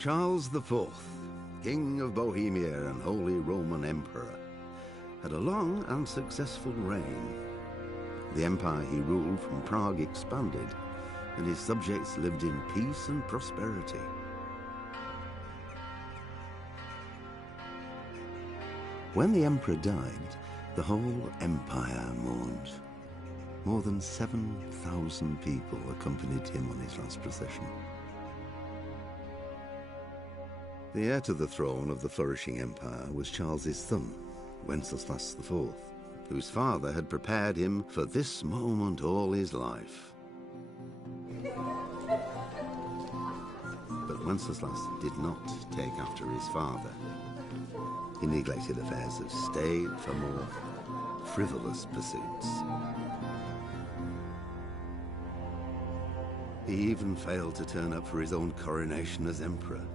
Charles IV, King of Bohemia and Holy Roman Emperor, had a long and successful reign. The empire he ruled from Prague expanded, and his subjects lived in peace and prosperity. When the emperor died, the whole empire mourned. More than 7,000 people accompanied him on his last procession. The heir to the throne of the flourishing empire was Charles's son, Wenceslas IV, whose father had prepared him for this moment all his life. But Wenceslas did not take after his father. He neglected affairs of state for more frivolous pursuits. He even failed to turn up for his own coronation as emperor,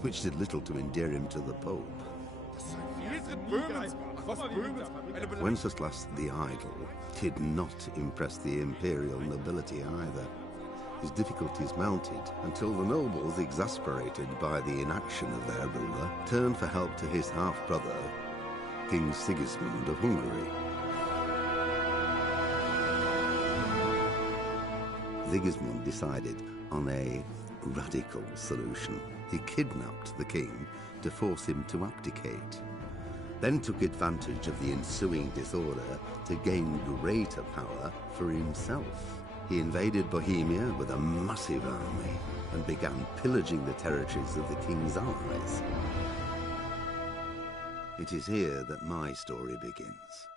which did little to endear him to the Pope. Wenceslas the Idle did not impress the imperial nobility either. His difficulties mounted until the nobles, exasperated by the inaction of their ruler, turned for help to his half-brother, King Sigismund of Hungary. Sigismund decided on a radical solution. He kidnapped the king to force him to abdicate, then took advantage of the ensuing disorder to gain greater power for himself. He invaded Bohemia with a massive army and began pillaging the territories of the king's allies. It is here that my story begins.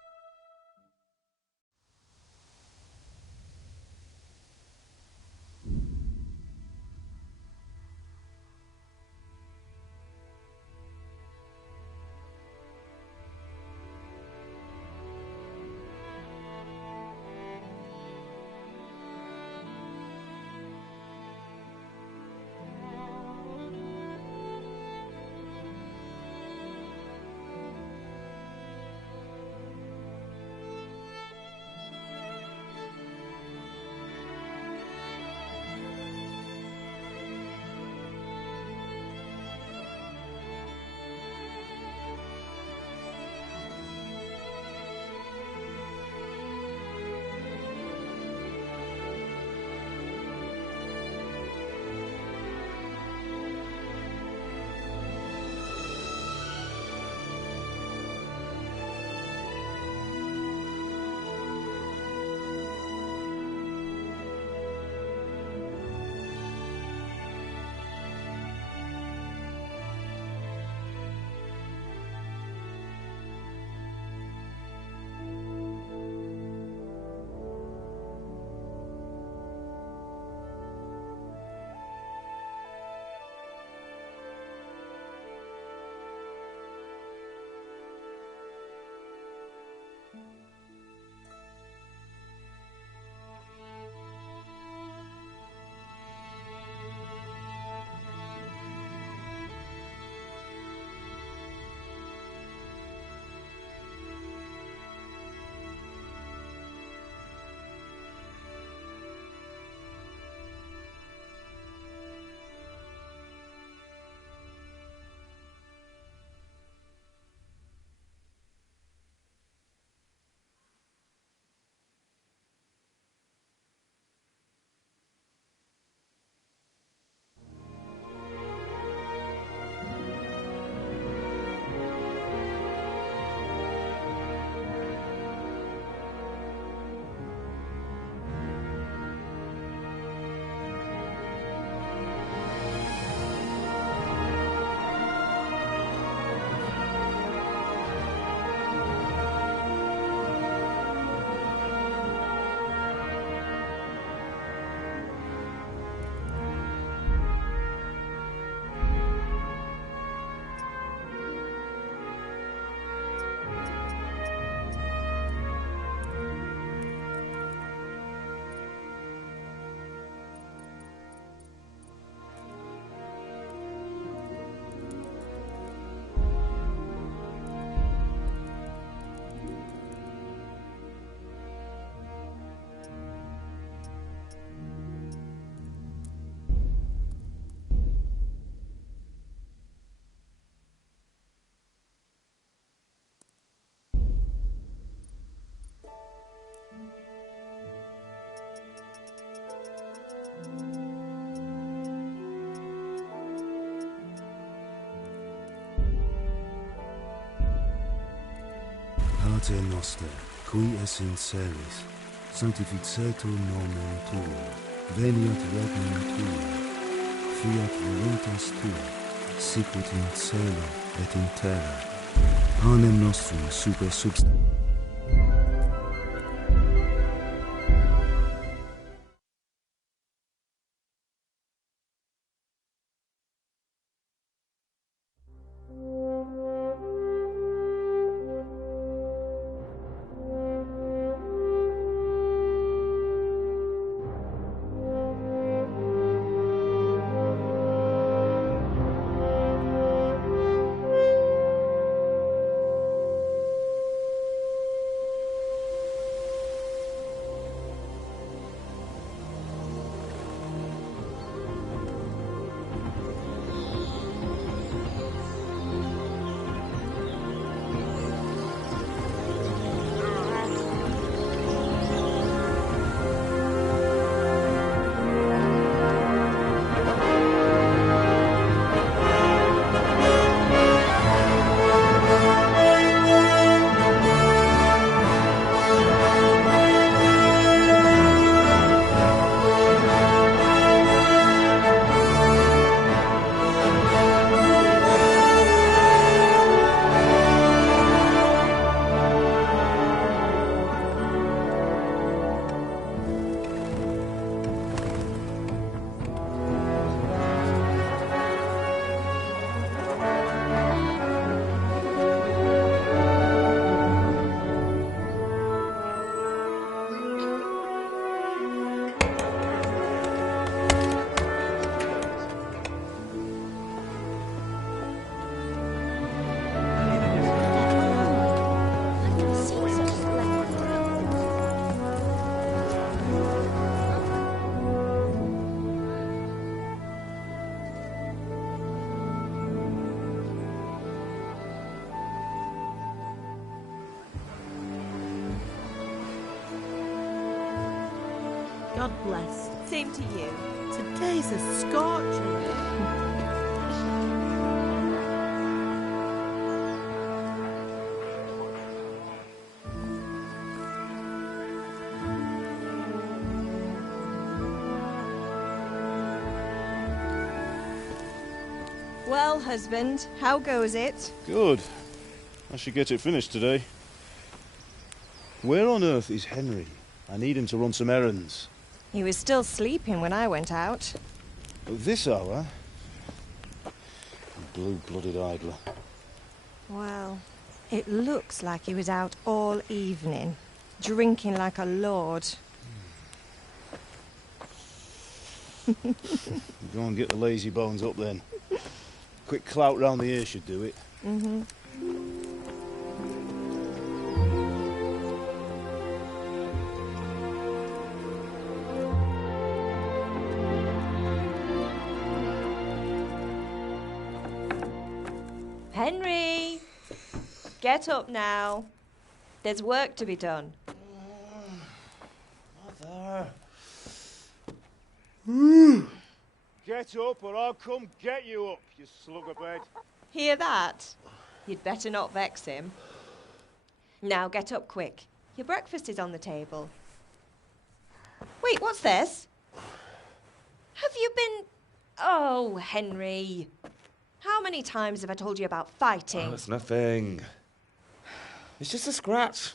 Pater noster, qui es in celis, sanctificetur nomen tuum, veniat regnum tuum, fiat voluntas tua, sicut in cielo et in terra. Panem nostrum super subst... God bless. Same to you. Today's a scorcher. Well, husband, how goes it? Good. I should get it finished today. Where on earth is Henry? I need him to run some errands. He was still sleeping when I went out. At this hour? Blue-blooded idler. Well, it looks like he was out all evening, drinking like a lord. Go and get the lazy bones up then. Quick clout round the ear should do it. Mm-hmm. Henry! Get up now. There's work to be done. Mother. Get up or I'll come get you up, you slug of bed. Hear that? You'd better not vex him. Now get up quick. Your breakfast is on the table. Wait, what's this? Have you been... Oh, Henry. How many times have I told you about fighting? Oh, it's nothing. It's just a scratch.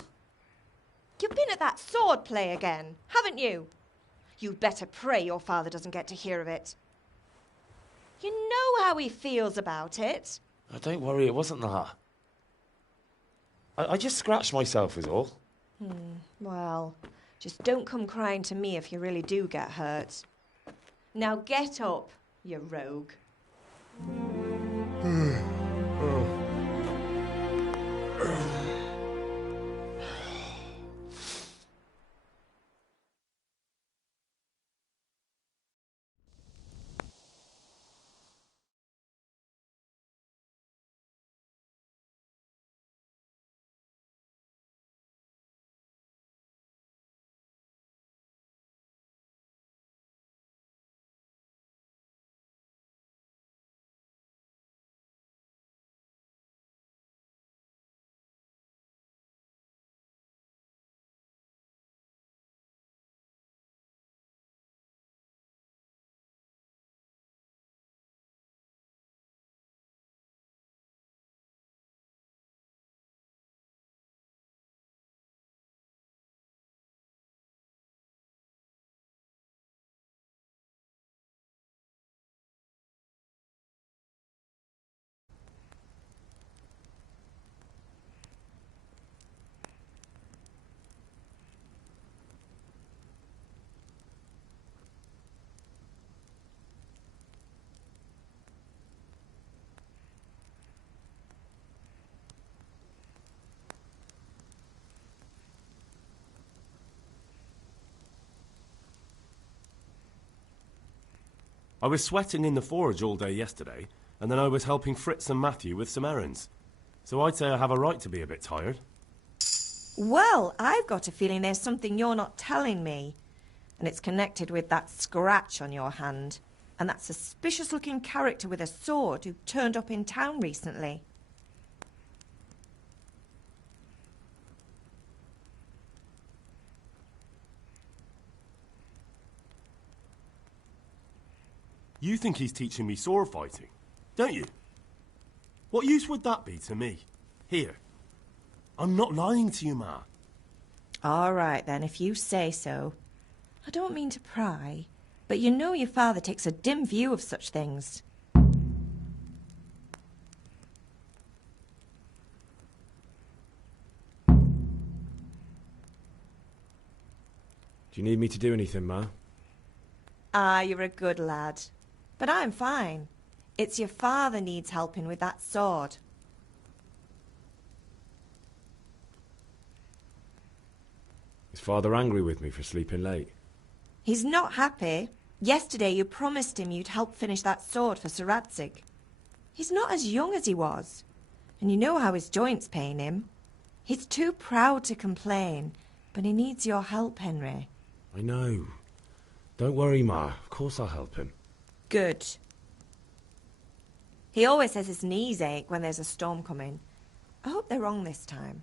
You've been at that sword play again, haven't you? You'd better pray your father doesn't get to hear of it. You know how he feels about it. Oh, don't worry, it wasn't that. I just scratched myself is all. Well, just don't come crying to me if you really do get hurt. Now get up, you rogue. I was sweating in the forge all day yesterday, and then I was helping Fritz and Matthew with some errands. So I'd say I have a right to be a bit tired. Well, I've got a feeling there's something you're not telling me. And it's connected with that scratch on your hand. And that suspicious-looking character with a sword who turned up in town recently. You think he's teaching me sword fighting, don't you? What use would that be to me? Here. I'm not lying to you, Ma. All right, then, if you say so. I don't mean to pry, but you know your father takes a dim view of such things. Do you need me to do anything, Ma? Ah, you're a good lad. But I'm fine. It's your father needs helping with that sword. Is Father angry with me for sleeping late? He's not happy. Yesterday you promised him you'd help finish that sword for Sir Radzig. He's not as young as he was. And you know how his joints pain him. He's too proud to complain, but he needs your help, Henry. I know. Don't worry, Ma. Of course I'll help him. Good. He always says his knees ache when there's a storm coming. I hope they're wrong this time.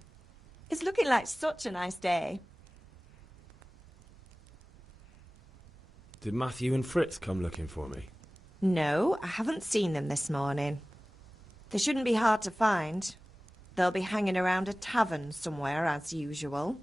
It's looking like such a nice day. Did Matthew and Fritz come looking for me? No, I haven't seen them this morning. They shouldn't be hard to find. They'll be hanging around a tavern somewhere, as usual.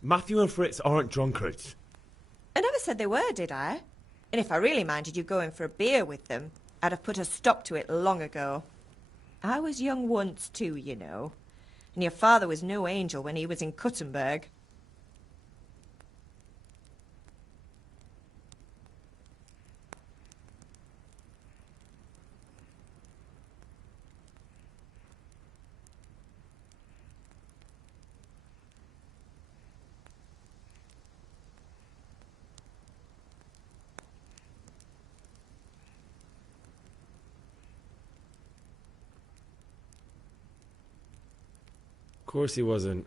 Matthew and Fritz aren't drunkards. I never said they were, did I? And if I really minded you going for a beer with them, I'd have put a stop to it long ago. I was young once too, you know. And your father was no angel when he was in Kuttenberg. Of course he wasn't.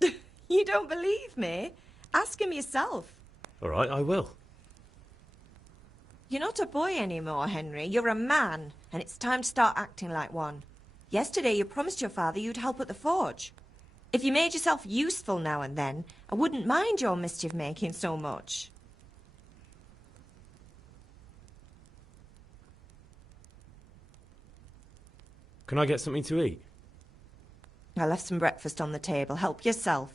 You don't believe me? Ask him yourself. All right, I will. You're not a boy anymore, Henry. You're a man, and it's time to start acting like one. Yesterday you promised your father you'd help at the forge. If you made yourself useful now and then, I wouldn't mind your mischief-making so much. Can I get something to eat? I left some breakfast on the table. Help yourself.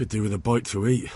Could do with a bite to eat.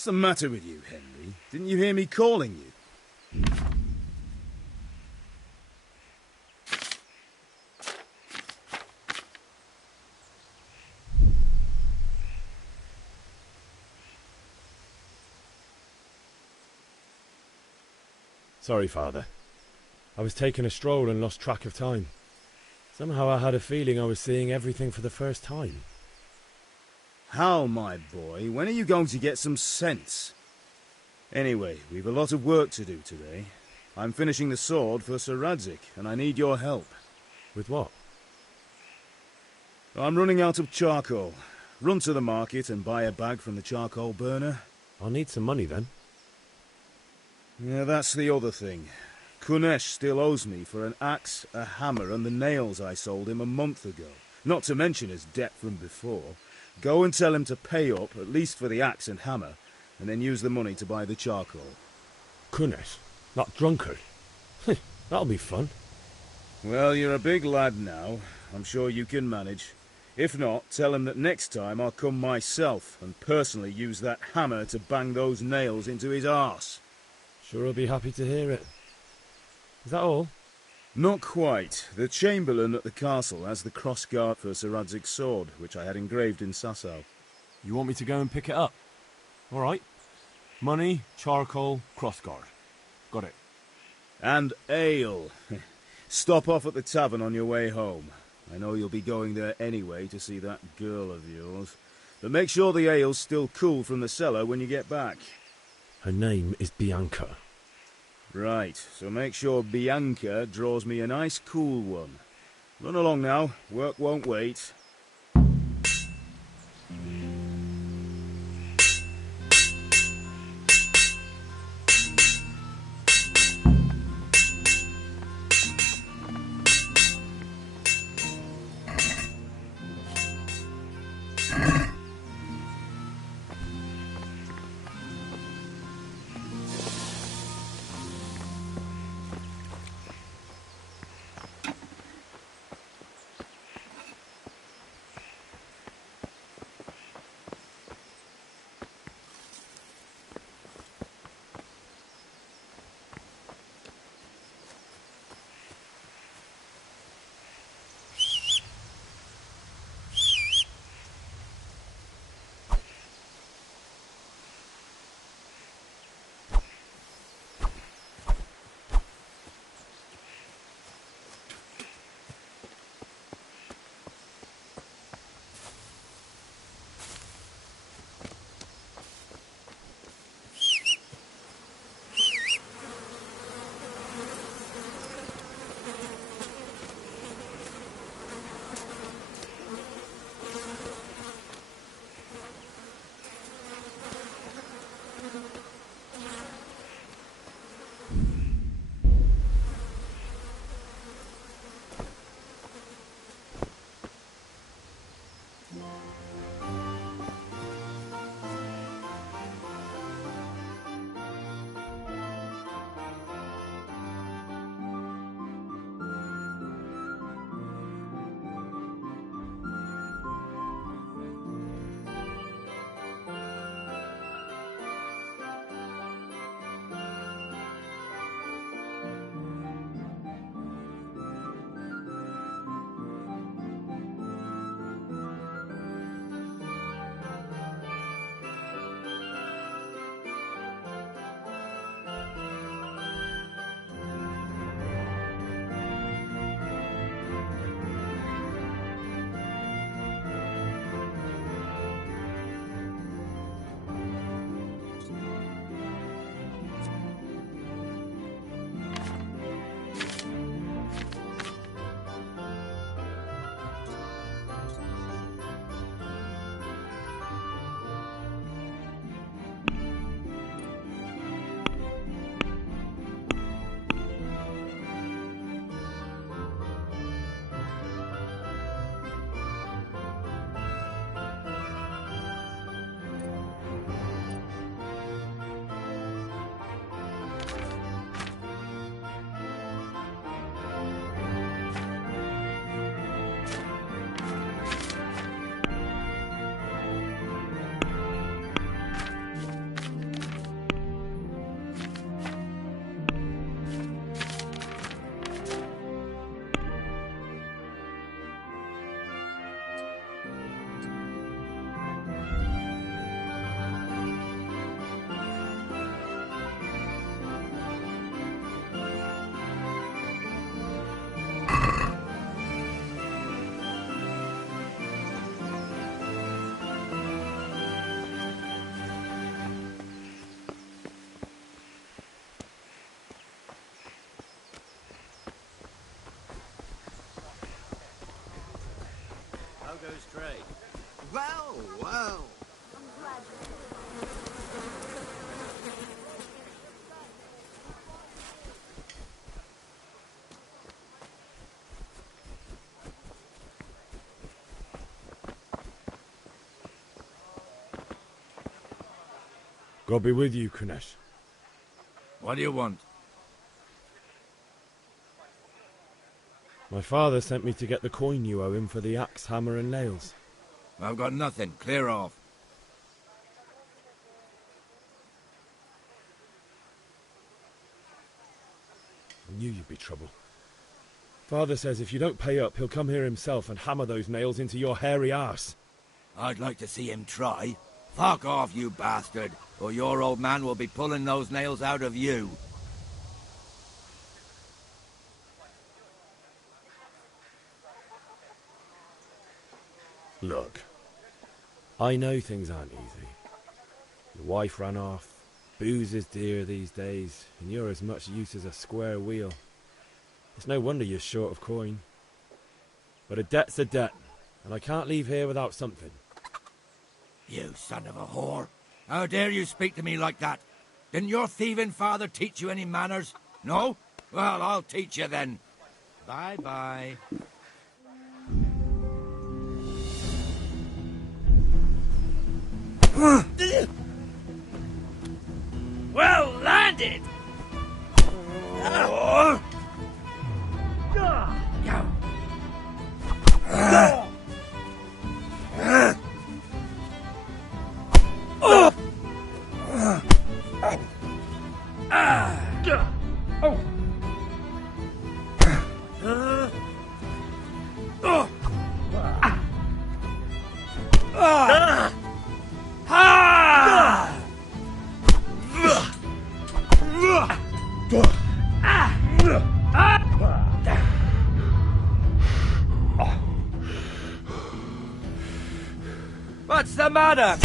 What's the matter with you, Henry? Didn't you hear me calling you? Sorry, Father. I was taking a stroll and lost track of time. Somehow I had a feeling I was seeing everything for the first time. Hal, my boy, when are you going to get some sense? Anyway, we've a lot of work to do today. I'm finishing the sword for Sir Radzig, and I need your help. With what? I'm running out of charcoal. Run to the market and buy a bag from the charcoal burner. I'll need some money then. Yeah, that's the other thing. Kunesh still owes me for an axe, a hammer, and the nails I sold him a month ago. Not to mention his debt from before. Go and tell him to pay up, at least for the axe and hammer, and then use the money to buy the charcoal. Kunesh? That drunkard? That'll be fun. Well, you're a big lad now. I'm sure you can manage. If not, tell him that next time I'll come myself and personally use that hammer to bang those nails into his arse. Sure I'll be happy to hear it. Is that all? Not quite. The Chamberlain at the castle has the crossguard for Sir Radzig's sword, which I had engraved in Sasau. You want me to go and pick it up? All right. Money, charcoal, crossguard. Got it. And ale. Stop off at the tavern on your way home. I know you'll be going there anyway to see that girl of yours. But make sure the ale's still cool from the cellar when you get back. Her name is Bianca. Right, so make sure Bianca draws me a nice cool one. Run along now, work won't wait. first rate. Well, well. God be with you, Kunesh. What do you want? My father sent me to get the coin you owe him for the axe, hammer and nails. I've got nothing. Clear off. I knew you'd be trouble. Father says if you don't pay up, he'll come here himself and hammer those nails into your hairy arse. I'd like to see him try. Fuck off, you bastard, or your old man will be pulling those nails out of you. Look, I know things aren't easy. Your wife ran off, booze is dear these days, and you're as much use as a square wheel. It's no wonder you're short of coin. But a debt's a debt, and I can't leave here without something. You son of a whore. How dare you speak to me like that? Didn't your thieving father teach you any manners? No? Well, I'll teach you then. Bye-bye. Well landed! What's the matter?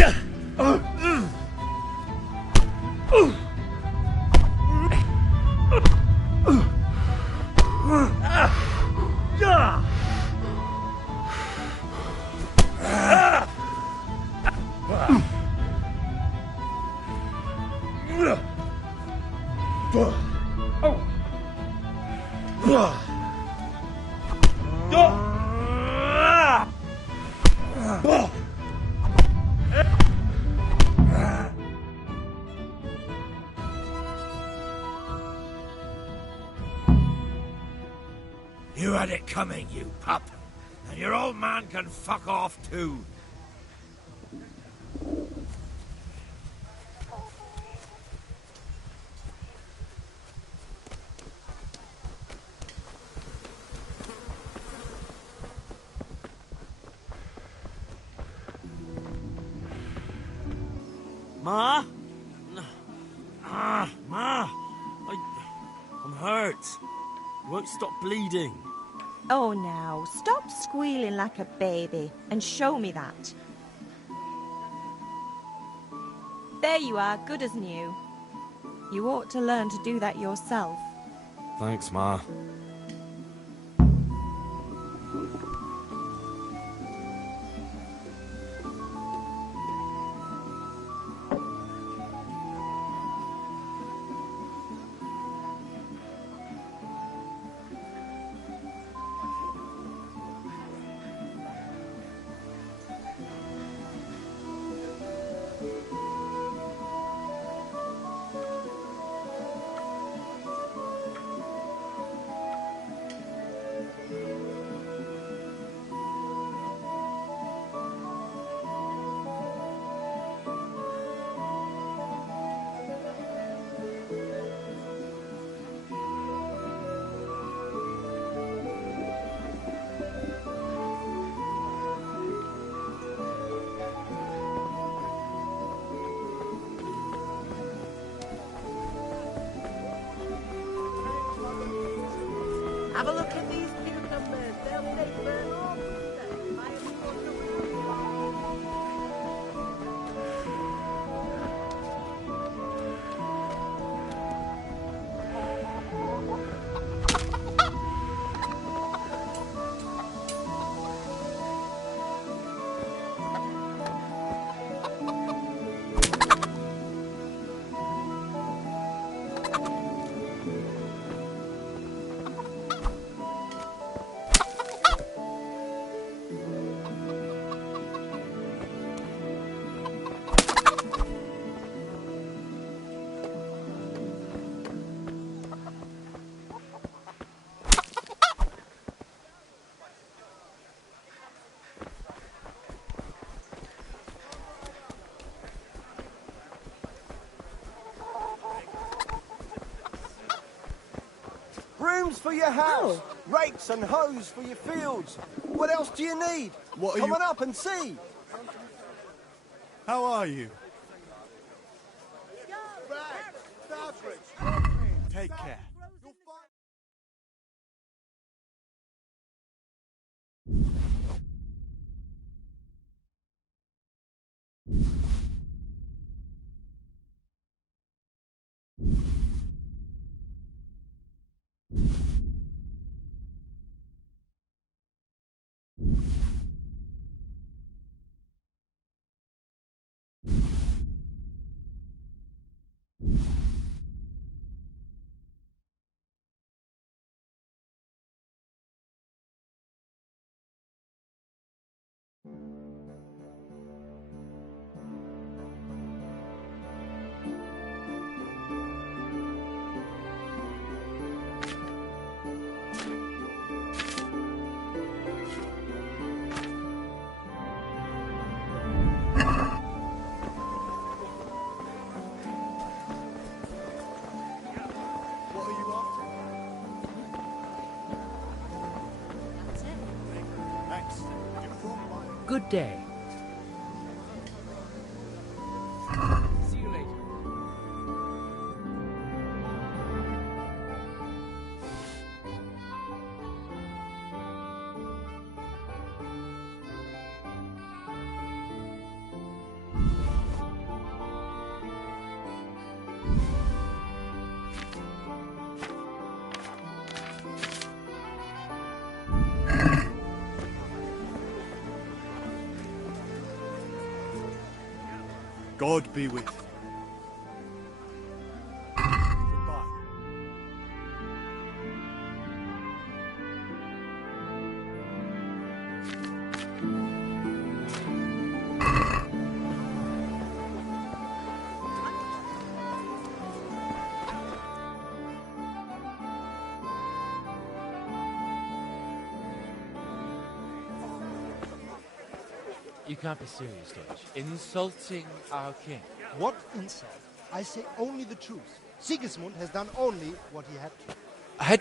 You had it coming, you pup. And your old man can fuck off too. Ma? Ma! I'm hurt. You won't stop bleeding. Oh, now, stop squealing like a baby and show me that. There you are, good as new. You ought to learn to do that yourself. Thanks, Ma. Have a look at these cucumbers. They'll take very long. brooms for your house, rakes and hoes for your fields. What else do you need? Come on up and see. How are you? Take care. Good day. See you later. God be with you. Goodbye. You can't be serious, Deutsch. Insulting our king. What insult? I say only the truth. Sigismund has done only what he had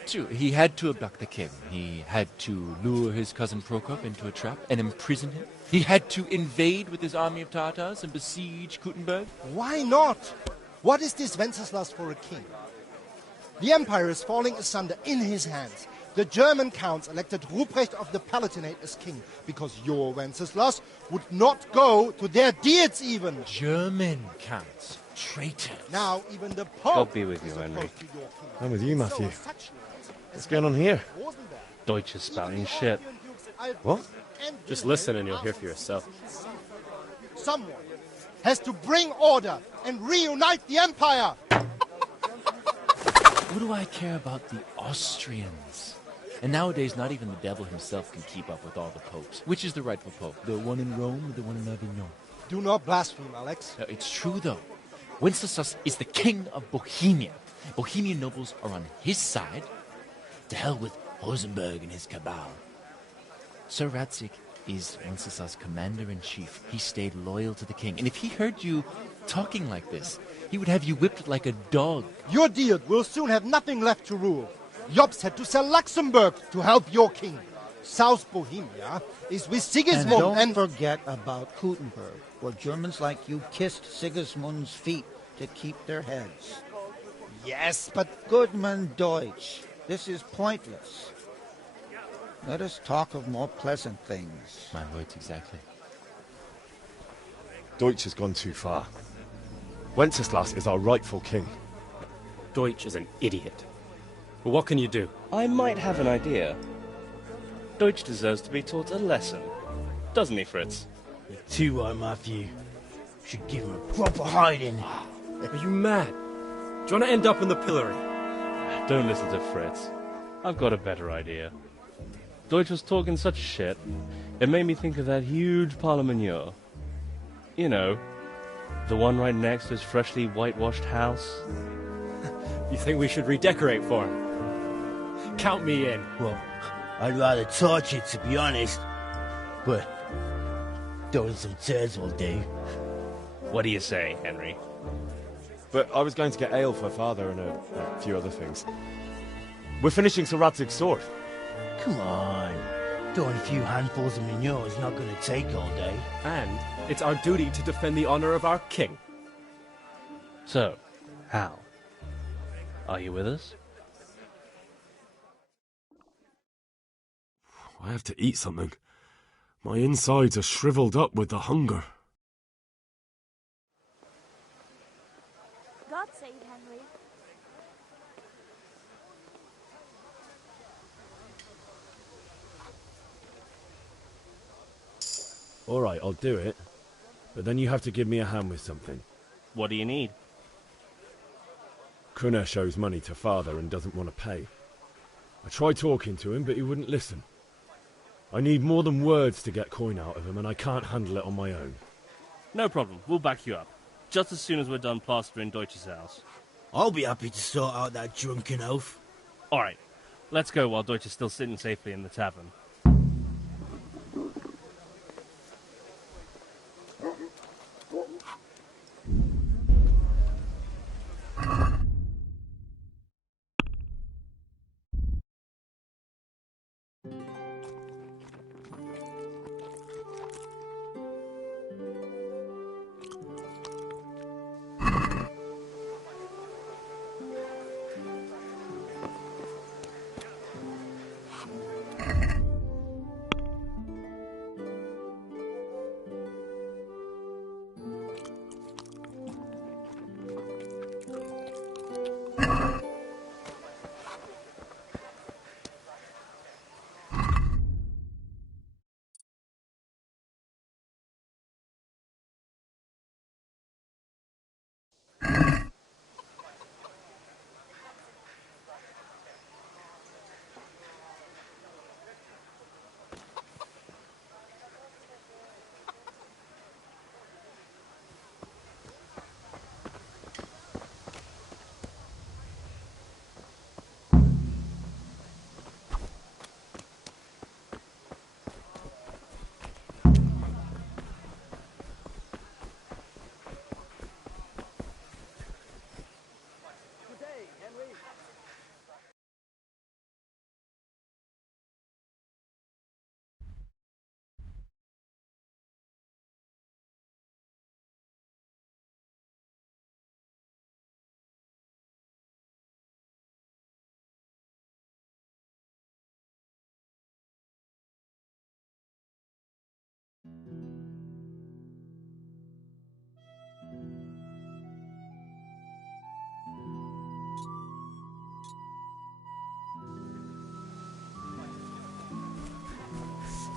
to. He had to abduct the king. He had to lure his cousin Prokop into a trap and imprison him. He had to invade with his army of Tatars and besiege Kuttenberg. Why not? What is this Wenceslas for a king? The empire is falling asunder in his hands. The German counts elected Ruprecht of the Palatinate as king because your Wenceslas would not go to their deeds even. German counts. Traitor. Now even the Pope. God be with you, Henry. I'm with you, Matthew. What's going on here? Deutsch is spouting shit. What? Just listen and you'll hear for yourself. Someone has to bring order and reunite the empire. What do I care about the Austrians? And nowadays, not even the devil himself can keep up with all the popes. Which is the rightful pope? The one in Rome or the one in Avignon? Do not blaspheme, Alex. No, it's true, though. Wenceslas is the king of Bohemia. Bohemian nobles are on his side. To hell with Rosenberg and his cabal. Sir Radzik is Wenceslas' commander-in-chief. He stayed loyal to the king. And if he heard you talking like this, he would have you whipped like a dog. Your Diet will soon have nothing left to rule. Jobst had to sell Luxembourg to help your king. South Bohemia is with Sigismund and don't forget about Kuttenberg, where Germans like you kissed Sigismund's feet to keep their heads. Yes, but... Goodman Deutsch, this is pointless. Let us talk of more pleasant things. My words exactly. Deutsch has gone too far. Wenceslas is our rightful king. Deutsch is an idiot. But what can you do? I might have an idea. Deutsch deserves to be taught a lesson. Doesn't he, Fritz? You're too right, Matthew. Should give him a proper hiding. Are you mad? Do you want to end up in the pillory? Don't listen to Fritz. I've got a better idea. Deutsch was talking such shit, it made me think of that huge parliament. You know, the one right next to his freshly whitewashed house. You think we should redecorate for him? Count me in. Well, I'd rather torch it, to be honest. But throwing some turds will do. What do you say, Henry? But I was going to get ale for Father and a few other things. We're finishing Sir Radzig's sword. Come on. Throwing a few handfuls of manure is not going to take all day. And it's our duty to defend the honor of our king. So, Hal, are you with us? I have to eat something. My insides are shriveled up with the hunger. God save Henry. All right, I'll do it. But then you have to give me a hand with something. What do you need? Kunesh owes money to father and doesn't want to pay. I tried talking to him, but he wouldn't listen. I need more than words to get coin out of him, and I can't handle it on my own. No problem. We'll back you up. Just as soon as we're done plastering Deutsch's house. I'll be happy to sort out that drunken oaf. All right. Let's go while Deutsch is still sitting safely in the tavern.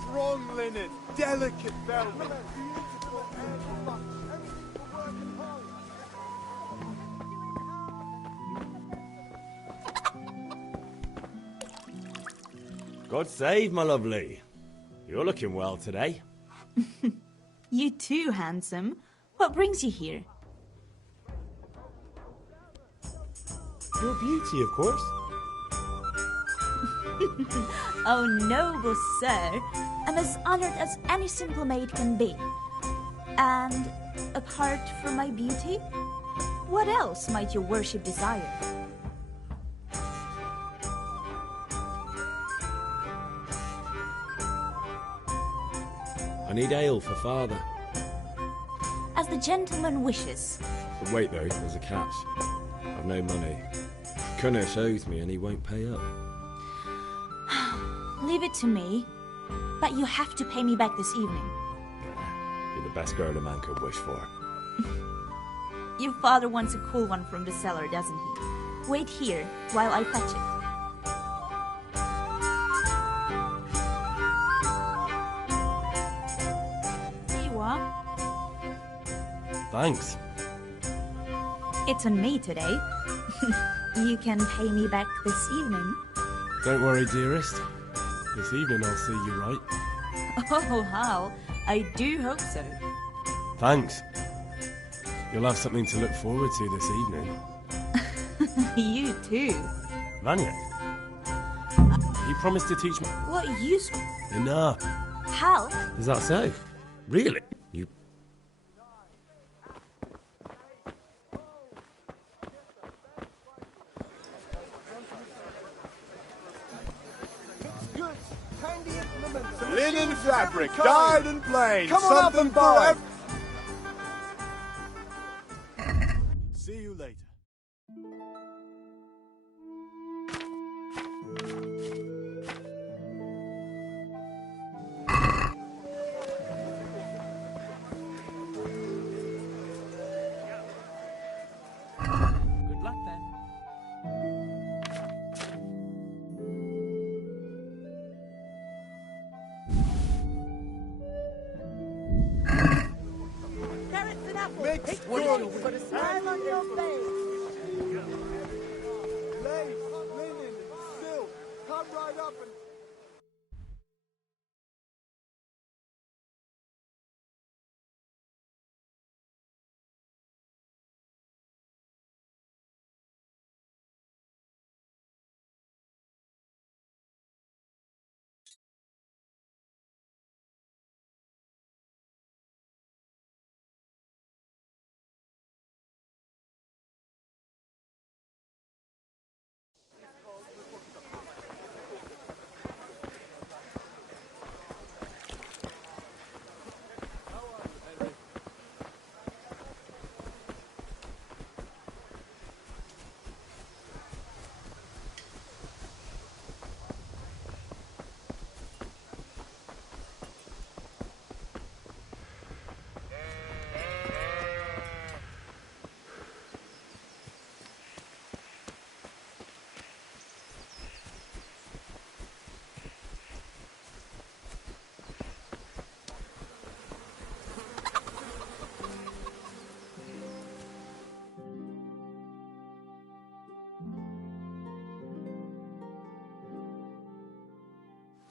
Strong linen, delicate velvet, beautiful everyone, anything for working home. God save, my lovely. You're looking well today. You too, handsome. What brings you here? Your beauty, of course. Oh, noble sir. I'm as honored as any simple maid can be. And apart from my beauty, what else might your worship desire? I need ale for father. As the gentleman wishes. But wait though, there's a catch. I've no money. Kunesh owes me and he won't pay up. Leave it to me. But you have to pay me back this evening. You're the best girl a man could wish for. Your father wants a cool one from the cellar, doesn't he? Wait here while I fetch it. Here you are. Thanks. It's on me today. You can pay me back this evening. Don't worry, dearest. This evening I'll see you right. Oh, Hal, I do hope so. Thanks. You'll have something to look forward to this evening. You too. Vanya. He promised to teach me. What use? Enough. Hal? Is that so? Really? You. Handy implements. and Linen machines of fabric, every kind. dyed and plain. Come on up Something and for buy. See you later. Good luck then. Carrots and apples. Mixed What goods. You've got a smile on your face. Lace, linen, silk. Come right up and...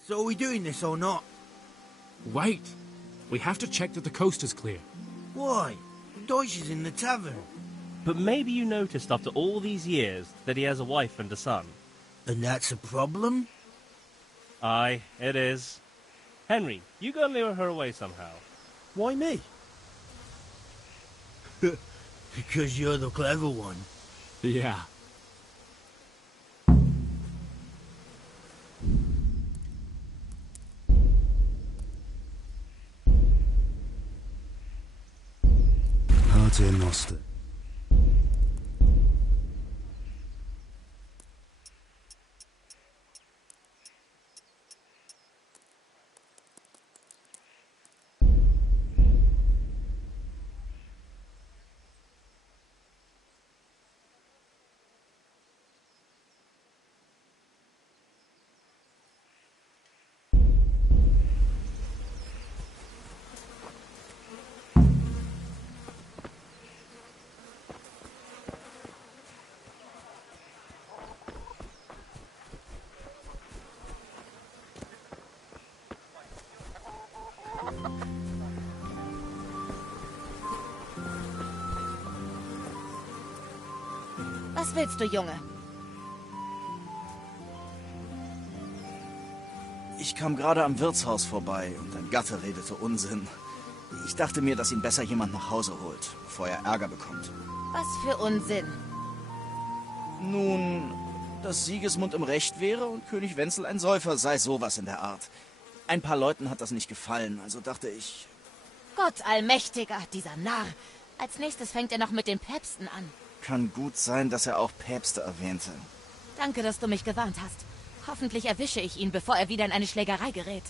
So are we doing this or not? Wait. We have to check that the coast is clear. Why? Deutsch is in the tavern. But maybe you noticed after all these years that he has a wife and a son. And that's a problem? Aye, it is. Henry, you go and lure her away somehow. Why me? Because you're the clever one. Yeah. Pater Noster. Was willst du, Junge? Ich kam gerade am Wirtshaus vorbei und ein Gatte redete Unsinn. Ich dachte mir, dass ihn besser jemand nach Hause holt, bevor er Ärger bekommt. Was für Unsinn. Nun, dass Sigismund im Recht wäre und König Wenzel ein Säufer sei, sowas in der Art. Ein paar Leuten hat das nicht gefallen, also dachte ich... Gott allmächtiger, dieser Narr. Als nächstes fängt er noch mit den Päpsten an. Kann gut sein, dass er auch Päpste erwähnte. Danke, dass du mich gewarnt hast. Hoffentlich erwische ich ihn, bevor er wieder in eine Schlägerei gerät.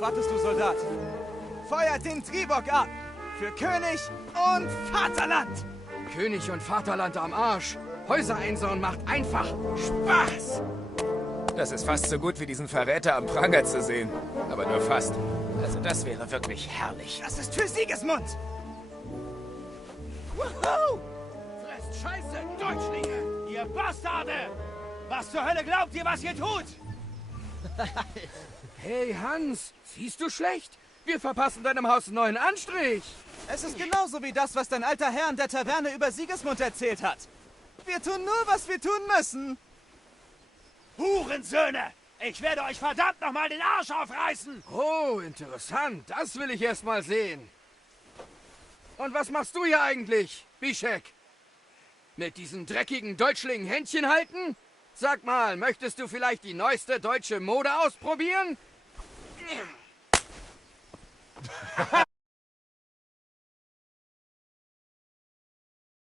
Wartest du, Soldat? Feuert den Triebock ab! Für König und Vaterland! König und Vaterland am Arsch. Häuser einsauen macht einfach Spaß. Das ist fast so gut wie diesen Verräter am Pranger zu sehen. Aber nur fast. Also das wäre wirklich herrlich. Das ist für Sigismund! Woohoo! Fresst Scheiße, Deutschlinge! Ihr Bastarde! Was zur Hölle glaubt ihr, was ihr tut? Hey Hans, siehst du schlecht? Wir verpassen deinem Haus einen neuen Anstrich. Es ist genauso wie das, was dein alter Herr in der Taverne über Sigismund erzählt hat. Wir tun nur, was wir tun müssen. Hurensöhne! Ich werde euch verdammt nochmal den Arsch aufreißen! Oh, interessant. Das will ich erst mal sehen. Und was machst du hier eigentlich, Bischek? Mit diesen dreckigen Deutschlingen Händchen halten? Sag mal, möchtest du vielleicht die neueste deutsche Mode ausprobieren?